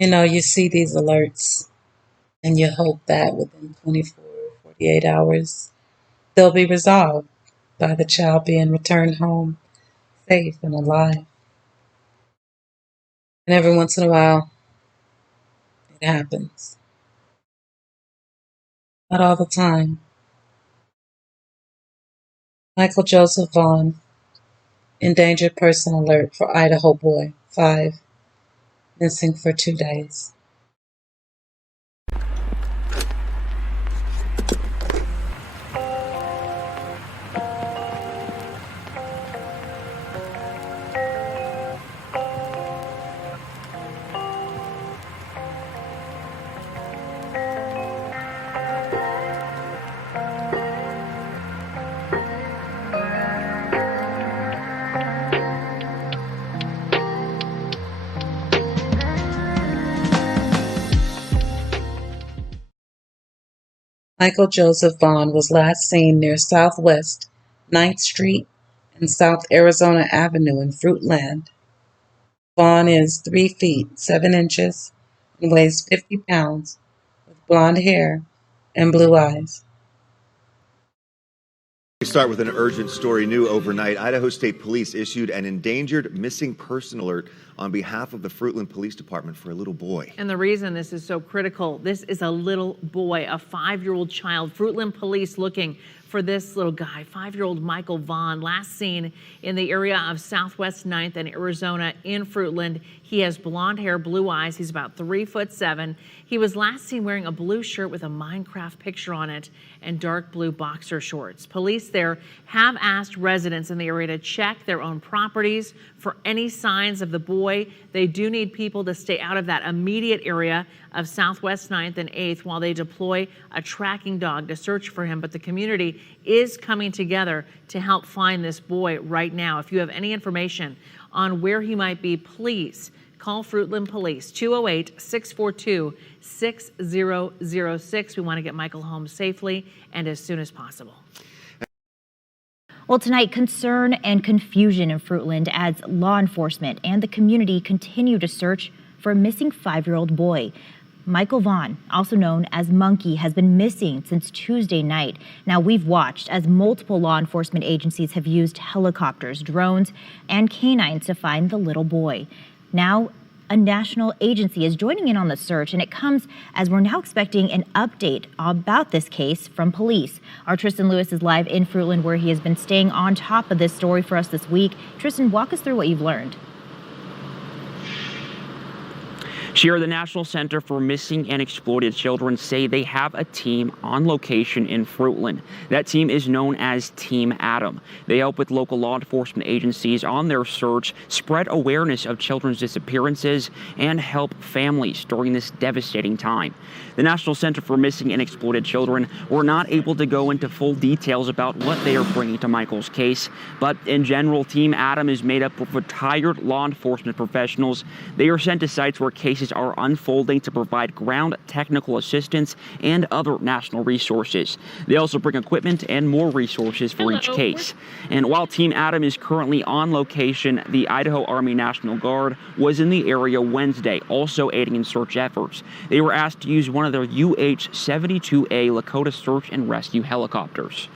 You see these alerts and you hope that within 24, 48 hours, they'll be resolved by the child being returned home safe and alive. And every once in a while, it happens. Not all the time. Michael Joseph Vaughn, endangered person alert for Idaho boy, 5, missing for 2 days. Michael Joseph Vaughn was last seen near Southwest 9th Street and South Arizona Avenue in Fruitland. Vaughan is 3 feet 7 inches and weighs 50 pounds, with blonde hair and blue eyes. We start with an urgent story new overnight. Idaho State Police issued an endangered missing person alert on behalf of the Fruitland Police Department for a little boy. And the reason this is so critical, this is a little boy, a 5-year-old child. Fruitland Police looking for this little guy, 5-year-old Michael Vaughn, last seen in the area of Southwest 9th and Arizona in Fruitland. He has blonde hair, blue eyes. He's about 3'7". He was last seen wearing a blue shirt with a Minecraft picture on it and dark blue boxer shorts. Police there have asked residents in the area to check their own properties for any signs of the boy. They do need people to stay out of that immediate area of Southwest 9th and 8th while they deploy a tracking dog to search for him. But the community is coming together to help find this boy right now. If you have any information on where he might be, please call Fruitland Police, 208-642-6006. We want to get Michael home safely and as soon as possible. Well, tonight, concern and confusion in Fruitland as law enforcement and the community continue to search for a missing 5-year-old boy. Michael Vaughn, also known as Monkey, has been missing since Tuesday night. Now, we've watched as multiple law enforcement agencies have used helicopters, drones, and canines to find the little boy. Now, a national agency is joining in on the search, and it comes as we're now expecting an update about this case from police. Our Tristan Lewis is live in Fruitland, where he has been staying on top of this story for us this week. Tristan, walk us through what you've learned. Shira, the National Center for Missing and Exploited Children say they have a team on location in Fruitland. That team is known as Team Adam. They help with local law enforcement agencies on their search, spread awareness of children's disappearances, and help families during this devastating time. The National Center for Missing and Exploited Children were not able to go into full details about what they are bringing to Michael's case, but in general, Team Adam is made up of retired law enforcement professionals. They are sent to sites where cases are unfolding to provide ground technical assistance and other national resources. They also bring equipment and more resources for each case. And while Team Adam is currently on location, the Idaho Army National Guard was in the area Wednesday, also aiding in search efforts. They were asked to use one of their UH-72A Lakota search and rescue helicopters.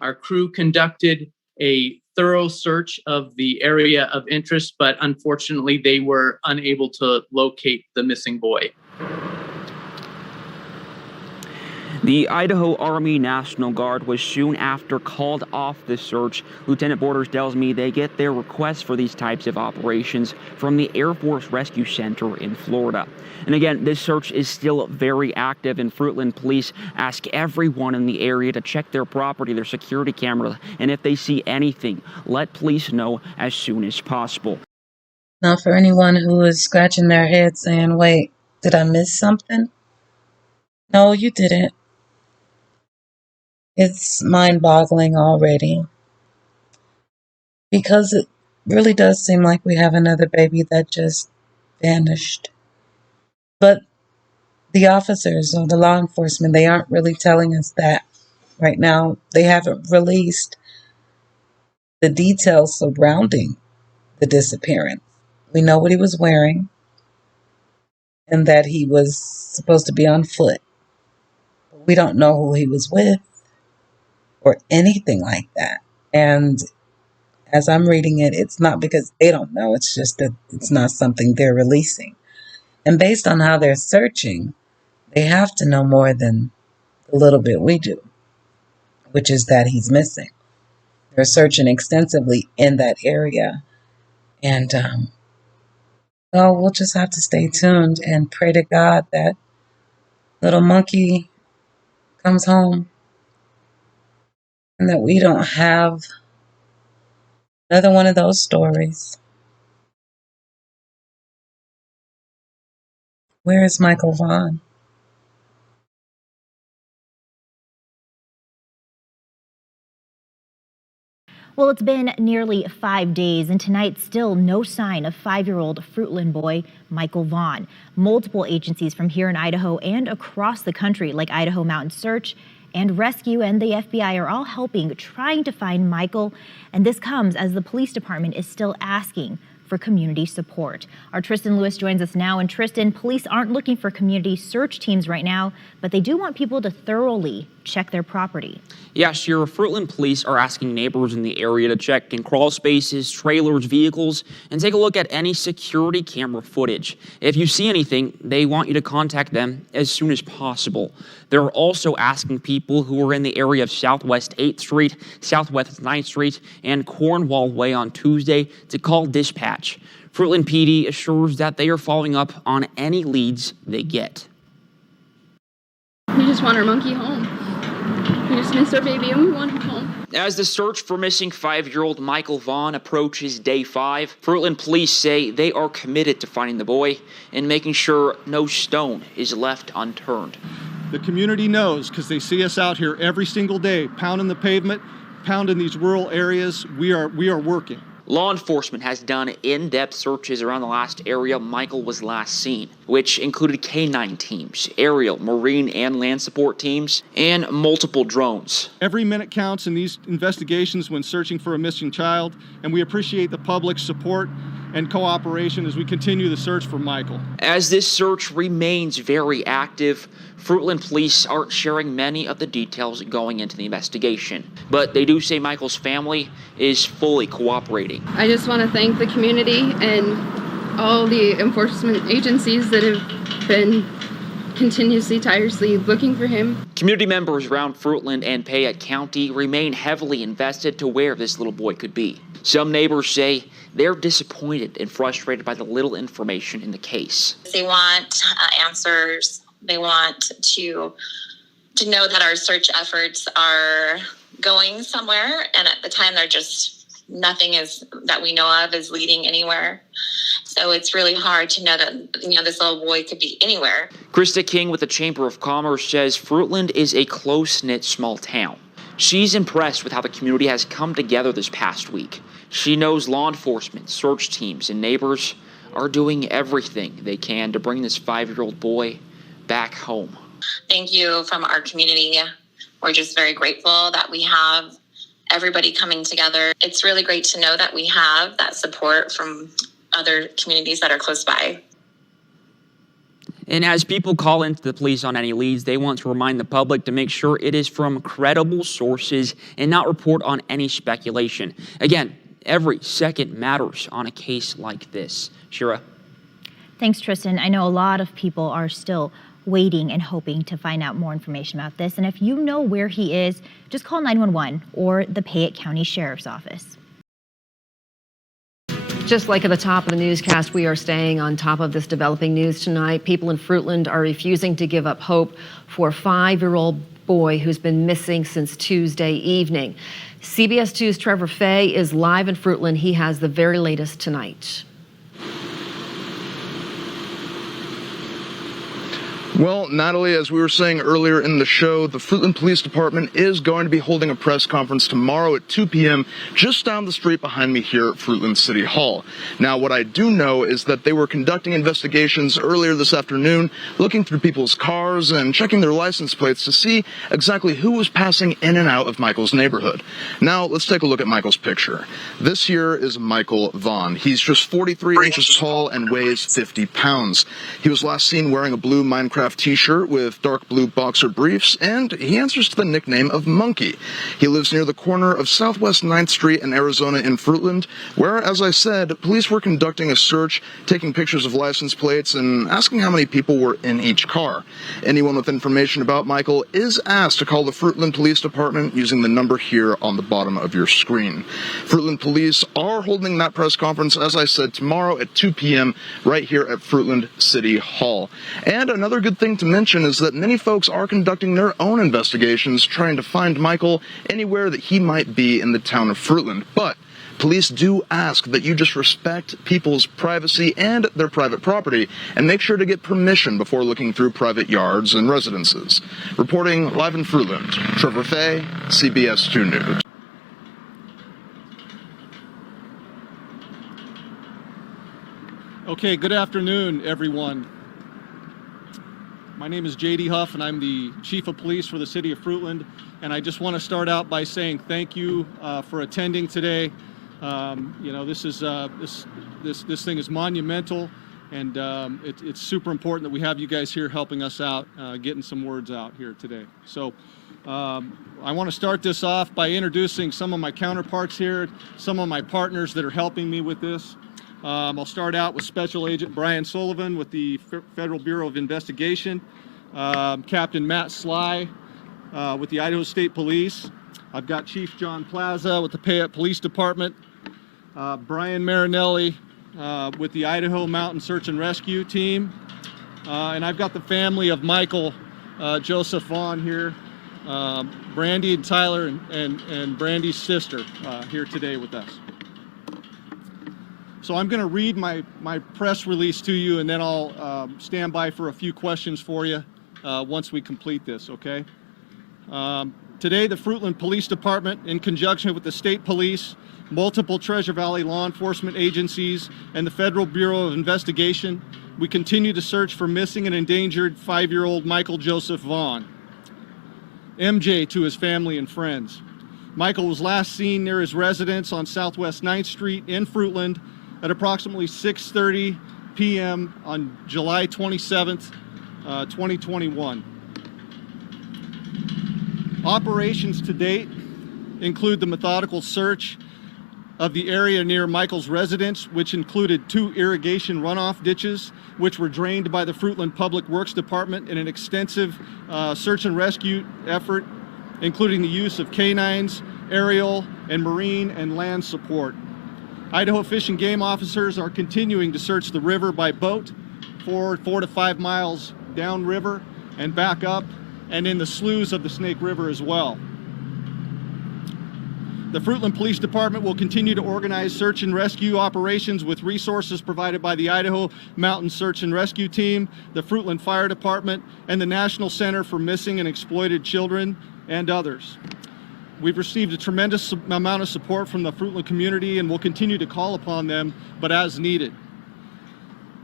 Our crew conducted a thorough search of the area of interest, but unfortunately they were unable to locate the missing boy. The Idaho Army National Guard was soon after called off the search. Lieutenant Borders tells me they get their requests for these types of operations from the Air Force Rescue Center in Florida. And again, this search is still very active, and Fruitland police ask everyone in the area to check their property, their security cameras, and if they see anything, let police know as soon as possible. Now, for anyone who is scratching their head saying, wait, did I miss something? No, you didn't. It's mind-boggling already, because it really does seem like we have another baby that just vanished. But the officers or the law enforcement, they aren't really telling us that right now. They haven't released the details surrounding the disappearance. We know what he was wearing. and that he was supposed to be on foot. We don't know who he was with or anything like that. And as I'm reading it, it's not because they don't know, it's just that it's not something they're releasing. And based on how they're searching, they have to know more than the little bit we do, which is that he's missing. They're searching extensively in that area. And, well, we'll just have to stay tuned and pray to God that little monkey comes home and that we don't have another one of those stories. Where is Michael Vaughn? Well, it's been nearly 5 days, and tonight still no sign of 5-year-old Fruitland boy Michael Vaughn. Multiple agencies from here in Idaho and across the country, like Idaho Mountain Search and Rescue and the FBI, are all helping, trying to find Michael. And this comes as the police department is still asking for community support. Our Tristan Lewis joins us now. And Tristan, police aren't looking for community search teams right now, but they do want people to thoroughly check their property. Yeah, Shira, Fruitland police are asking neighbors in the area to check in crawl spaces, trailers, vehicles, and take a look at any security camera footage. If you see anything, they want you to contact them as soon as possible. They're also asking people who are in the area of Southwest 8th Street, Southwest 9th Street, and Cornwall Way on Tuesday to call dispatch. Fruitland PD assures that they are following up on any leads they get. We just want our monkey home. We just missed our baby and we want him home. As the search for missing 5-year-old Michael Vaughn approaches day 5, Fruitland police say they are committed to finding the boy and making sure no stone is left unturned. The community knows because they see us out here every single day, pounding the pavement, pounding these rural areas. We are working. Law enforcement has done in-depth searches around the last area Michael was last seen, which included K-9 teams, aerial, marine, and land support teams, and multiple drones. Every minute counts in these investigations when searching for a missing child, and we appreciate the public's support and cooperation as we continue the search for Michael. As this search remains very active, Fruitland police aren't sharing many of the details going into the investigation, but they do say Michael's family is fully cooperating. I just want to thank the community and all the enforcement agencies that have been continuously, tirelessly looking for him. Community members around Fruitland and Payette County remain heavily invested to where this little boy could be. Some neighbors say they're disappointed and frustrated by the little information in the case. They want answers. They want to know that our search efforts are going somewhere, and at the time they're just nothing is that we know of is leading anywhere. So it's really hard to know that this little boy could be anywhere. Krista King with the Chamber of Commerce says Fruitland is a close-knit small town. She's impressed with how the community has come together this past week. She knows law enforcement, search teams, and neighbors are doing everything they can to bring this 5-year-old boy back home. Thank you from our community. We're just very grateful that we have everybody coming together. It's really great to know that we have that support from other communities that are close by. And as people call into the police on any leads, they want to remind the public to make sure it is from credible sources and not report on any speculation. Again, every second matters on a case like this. Shira. Thanks, Tristan. I know a lot of people are still waiting and hoping to find out more information about this. And if you know where he is, just call 911 or the Payette County Sheriff's Office. Just like at the top of the newscast, we are staying on top of this developing news tonight. People in Fruitland are refusing to give up hope for a 5-year-old boy who's been missing since Tuesday evening. CBS 2's Trevor Fay is live in Fruitland. He has the very latest tonight. Well, Natalie, as we were saying earlier in the show, the Fruitland Police Department is going to be holding a press conference tomorrow at 2 p.m. just down the street behind me here at Fruitland City Hall. Now, what I do know is that they were conducting investigations earlier this afternoon, looking through people's cars and checking their license plates to see exactly who was passing in and out of Michael's neighborhood. Now, let's take a look at Michael's picture. This here is Michael Vaughn. He's just 43 inches tall and weighs 50 pounds. He was last seen wearing a blue Minecraft t-shirt with dark blue boxer briefs, and he answers to the nickname of Monkey. He lives near the corner of Southwest 9th Street and Arizona in Fruitland, where, as I said, police were conducting a search, taking pictures of license plates and asking how many people were in each car. Anyone with information about Michael is asked to call the Fruitland Police Department using the number here on the bottom of your screen. Fruitland Police are holding that press conference, as I said, tomorrow at 2 p.m. right here at Fruitland City Hall. And another good thing to mention is that many folks are conducting their own investigations trying to find Michael anywhere that he might be in the town of Fruitland. But police do ask that you just respect people's privacy and their private property and make sure to get permission before looking through private yards and residences. Reporting live in Fruitland, Trevor Fay, CBS 2 News. Okay, good afternoon, everyone. My name is J.D. Huff, and I'm the Chief of Police for the City of Fruitland. And I just want to start out by saying thank you for attending today. You know, this is this thing is monumental, and it's super important that we have you guys here helping us out, getting some words out here today. So I want to start this off by introducing some of my counterparts here, some of my partners that are helping me with this. I'll start out with Special Agent Brian Sullivan with the Federal Bureau of Investigation, Captain Matt Sly with the Idaho State Police. I've got Chief John Plaza with the Payette Police Department, Brian Marinelli with the Idaho Mountain Search and Rescue Team, and I've got the family of Michael Joseph Vaughn here, Brandy and Tyler and Brandy's sister here today with us. So I'm going to read my press release to you, and then I'll stand by for a few questions for you once we complete this, okay? Today, the Fruitland Police Department, in conjunction with the State Police, multiple Treasure Valley law enforcement agencies, and the Federal Bureau of Investigation, we continue to search for missing and endangered 5-year-old Michael Joseph Vaughn, MJ to his family and friends. Michael was last seen near his residence on Southwest 9th Street in Fruitland at approximately 6:30 p.m. on July 27th, 2021. Operations to date include the methodical search of the area near Michael's residence, which included 2 irrigation runoff ditches, which were drained by the Fruitland Public Works Department in an extensive search and rescue effort, including the use of canines, aerial, and marine and land support. Idaho Fish and Game officers are continuing to search the river by boat for 4 to 5 miles downriver and back up, and in the sloughs of the Snake River as well. The Fruitland Police Department will continue to organize search and rescue operations with resources provided by the Idaho Mountain Search and Rescue Team, the Fruitland Fire Department, and the National Center for Missing and Exploited Children, and others. We've received a tremendous amount of support from the Fruitland community, and we'll continue to call upon them, but as needed.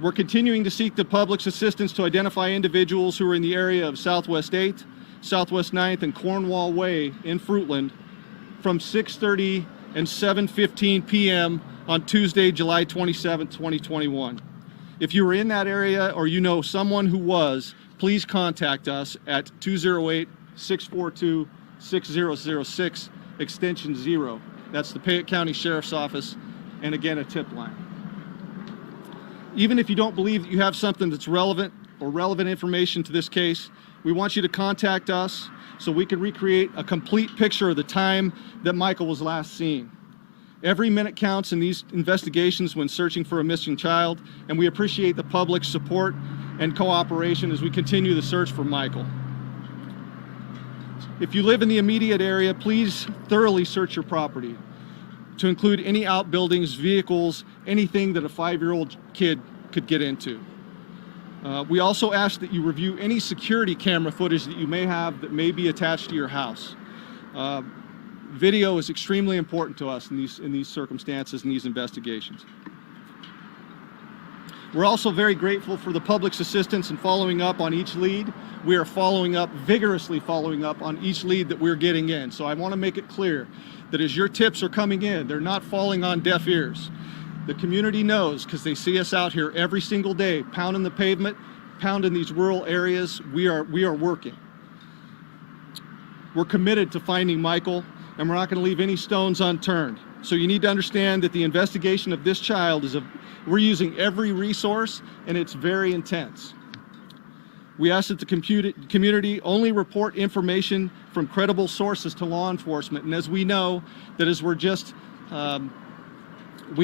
We're continuing to seek the public's assistance to identify individuals who are in the area of Southwest 8th, Southwest 9th, and Cornwall Way in Fruitland from 6:30 and 7:15 p.m. on Tuesday, July 27, 2021. If you were in that area or you know someone who was, please contact us at 208-642-6006, extension 0. That's the Payette County Sheriff's Office, and again, a tip line. Even if you don't believe that you have something that's relevant or relevant information to this case, we want you to contact us so we can recreate a complete picture of the time that Michael was last seen. Every minute counts in these investigations when searching for a missing child, and we appreciate the public's support and cooperation as we continue the search for Michael. If you live in the immediate area, please thoroughly search your property to include any outbuildings, vehicles, anything that a 5-year-old kid could get into. We also ask that you review any security camera footage that you may have that may be attached to your house. Video is extremely important to us in these circumstances and these investigations. We're also very grateful for the public's assistance in following up on each lead. We are vigorously following up on each lead that we're getting in. So I want to make it clear that as your tips are coming in, they're not falling on deaf ears. The community knows, because they see us out here every single day, pounding the pavement, pounding these rural areas. We are working. We're committed to finding Michael, and we're not going to leave any stones unturned. So you need to understand that the investigation of this child we're using every resource, and it's very intense. We ask that the community only report information from credible sources to law enforcement. And as we know, that as we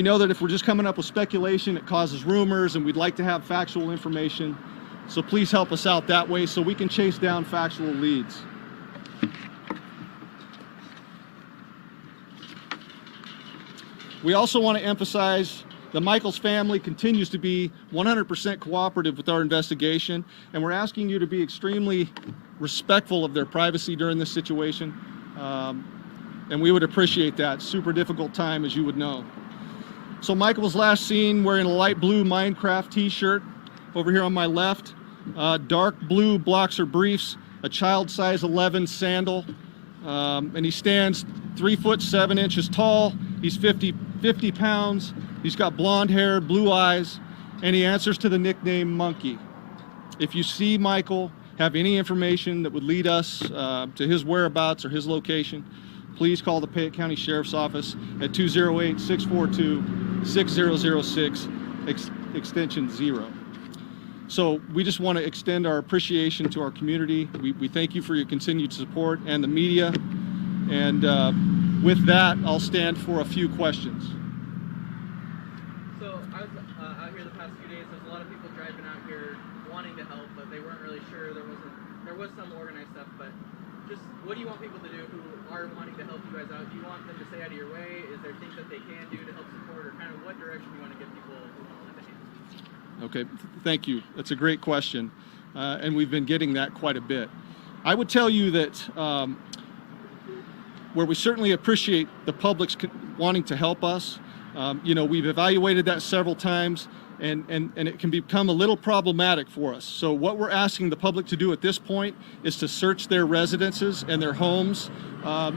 know that if we're just coming up with speculation, it causes rumors, and we'd like to have factual information. So please help us out that way so we can chase down factual leads. We also want to emphasize that Michael's family continues to be 100% cooperative with our investigation, and we're asking you to be extremely respectful of their privacy during this situation, and we would appreciate that. Super difficult time, as you would know. So Michael was last seen wearing a light blue Minecraft t-shirt over here on my left, dark blue boxer briefs, a child size 11 sandal, and he stands 3'7" tall. He's 50 pounds. He's got blonde hair, blue eyes, and he answers to the nickname Monkey. If you see Michael, have any information that would lead us to his whereabouts or his location, please call the Fayette County Sheriff's Office at 208-642-6006, extension 0. So we just want to extend our appreciation to our community. We thank you for your continued support and the media. And with that, I'll stand for a few questions. So I was out here the past few days. There's a lot of people driving out here wanting to help, but they weren't really sure. There was some organized stuff, but just what do you want people to do who are wanting to help you guys out? Do you want them to stay out of your way? Is there things that they can do to help support, or kind of what direction you want to give people who want to lend a hand? Okay, thank you. That's a great question, and we've been getting that quite a bit. I would tell you that where we certainly appreciate the public's wanting to help us, we've evaluated that several times, and it can become a little problematic for us. So what we're asking the public to do at this point is to search their residences and their homes.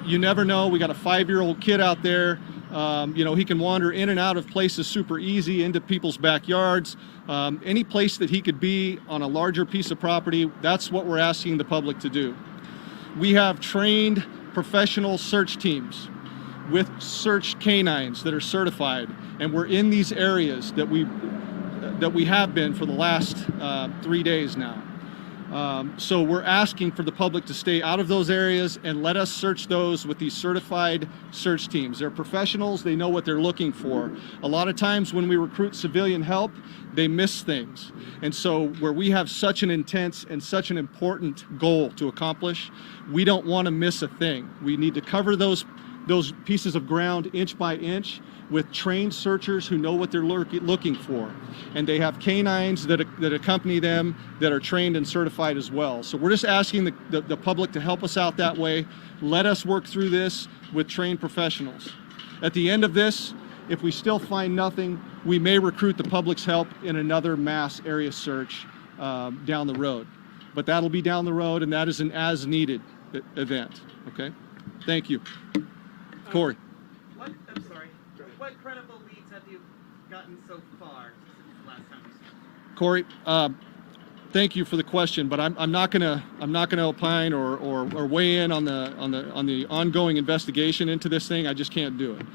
You never know. We got a 5-year-old kid out there. He can wander in and out of places super easy, into people's backyards. Any place that he could be on a larger piece of property, that's what we're asking the public to do. We have trained professional search teams with search canines that are certified, and we're in these areas that we have been for the last 3 days now. So we're asking for the public to stay out of those areas and let us search those with these certified search teams. They're professionals, they know what they're looking for. A lot of times when we recruit civilian help, they miss things. And so where we have such an intense and such an important goal to accomplish, we don't want to miss a thing. We need to cover those pieces of ground inch by inch with trained searchers who know what they're looking for. And they have canines that accompany them that are trained and certified as well. So we're just asking the public to help us out that way. Let us work through this with trained professionals. At the end of this, if we still find nothing, we may recruit the public's help in another mass area search down the road. But that'll be down the road, and that is an as-needed event. Okay? Thank you. Corey. What credible leads have you gotten so far since the last time we spoke? Corey, thank you for the question, but I'm not gonna opine or weigh in on the ongoing investigation into this thing. I just can't do it.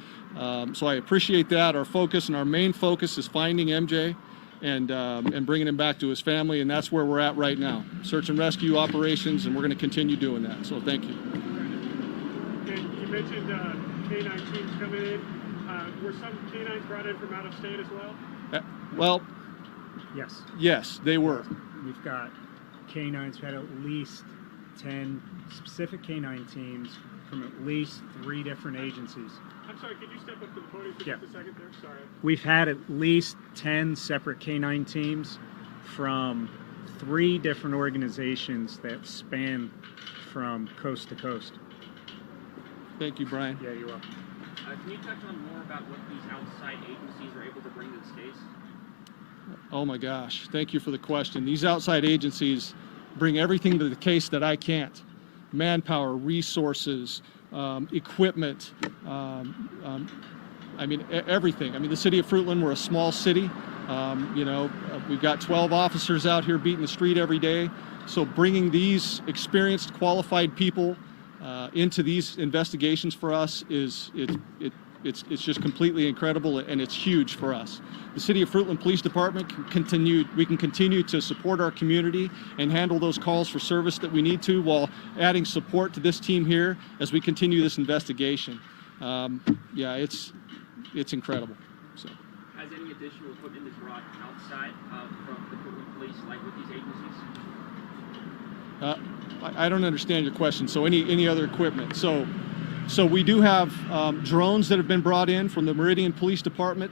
So I appreciate that. Our focus and our main focus is finding MJ and bringing him back to his family, and that's where we're at right now. Search and rescue operations, and we're going to continue doing that. So thank you. And you mentioned K9 teams coming in. Were some canines brought in from out of state as well? Well, yes. Yes, they were. We've got canines. We had at least 10 specific canine teams from at least 3 different agencies. I'm sorry, could you step up to the podium for just a second there? Sorry. We've had at least 10 separate canine teams from 3 different organizations that span from coast to coast. Thank you, Brian. Yeah, you're welcome. Can you touch on more about what these outside agencies are able to bring to this case? Oh my gosh, thank you for the question. These outside agencies bring everything to the case that I can't. Manpower, resources, equipment, I mean, everything. I mean, the city of Fruitland, we're a small city. We've got 12 officers out here beating the street every day. So bringing these experienced, qualified people into these investigations for us it's just completely incredible, and it's huge for us. The City of Fruitland Police Department we can continue to support our community and handle those calls for service that we need to, while adding support to this team here as we continue this investigation. Yeah, it's incredible. So. Has any additional equipment been brought outside from the Fruitland Police, like with these agencies? I don't understand your question. So any other equipment? So we do have drones that have been brought in from the Meridian Police Department.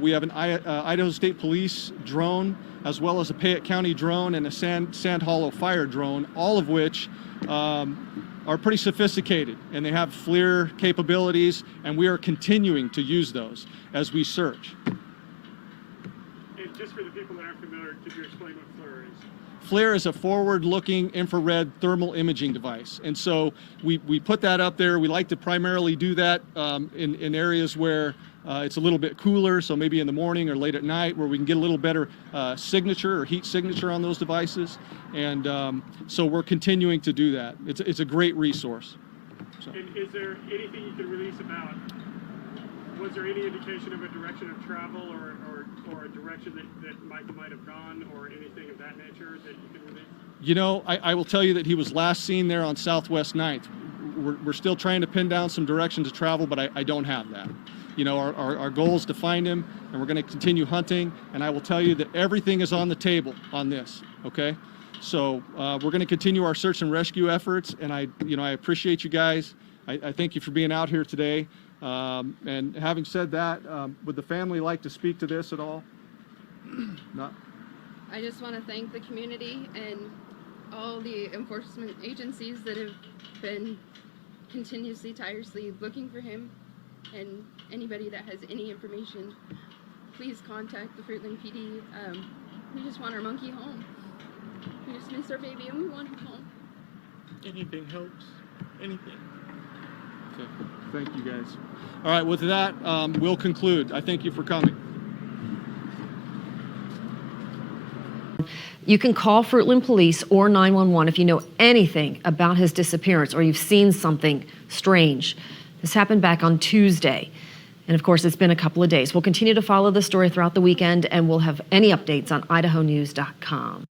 We have an Idaho State Police drone, as well as a Payette County drone and a Sand Hollow fire drone, all of which are pretty sophisticated, and they have FLIR capabilities, and we are continuing to use those as we search. And just for the people that aren't familiar, could you explain what FLIR is? FLIR is a forward-looking infrared thermal imaging device, and so we put that up there. We like to primarily do that in areas where it's a little bit cooler, so maybe in the morning or late at night, where we can get a little better signature or heat signature on those devices. And so we're continuing to do that. It's a great resource. So. And is there anything you can release about, was there any indication of a direction of travel or a direction that Michael might have gone, or anything of that nature that you can release? You know, I will tell you that he was last seen there on Southwest 9th. We're still trying to pin down some direction to travel, but I don't have that. You know, our goal is to find him, and we're going to continue hunting. And I will tell you that everything is on the table on this, okay? So we're going to continue our search and rescue efforts, and I appreciate you guys. I thank you for being out here today. And having said that, would the family like to speak to this at all? No? I just want to thank the community and all the enforcement agencies that have been continuously, tirelessly looking for him. And anybody that has any information, please contact the Fruitland PD. We just want our monkey home. We just miss our baby and we want him home. Anything helps. Anything. Okay. Thank you, guys. All right, with that, we'll conclude. I thank you for coming. You can call Fruitland Police or 911 if you know anything about his disappearance or you've seen something strange. This happened back on Tuesday. And of course, it's been a couple of days. We'll continue to follow the story throughout the weekend, and we'll have any updates on idahonews.com.